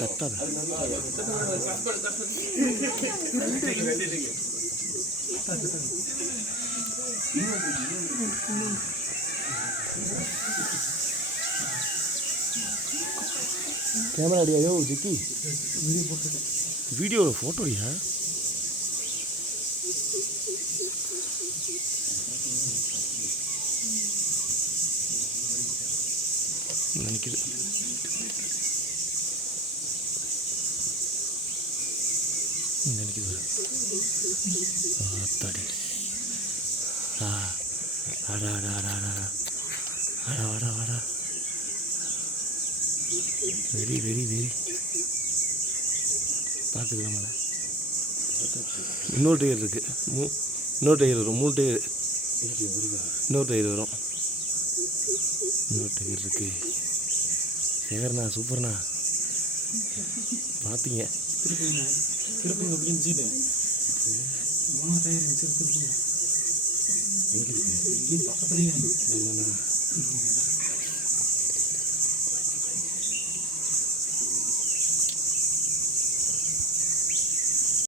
கத்தாத கேமரா அடியா ஜிக்கி வீடியோவில் ஃபோட்டோ அடியா நினைக்குது நினைக்குது ஆத்தாடி ஆடா ஆடா ஆடா ஆடா ஆடா வாடா வாடா வெரி வெரி வெரி பார்க்குது நம்மளை இன்னொரு டயர் இருக்குது இன்னொரு டயர் வரும் 3 டயர் இன்னொரு டயர் வரும் இன்னொரு டயர் இருக்குது சேகர்ண்ணா சூப்பர்ண்ணா பார்த்தீங்க திருப்பி அப்படின்னு மூணு டயர் இருந்துச்சு திருப்பி எங்கே இருக்கு பக்கத்துலேயே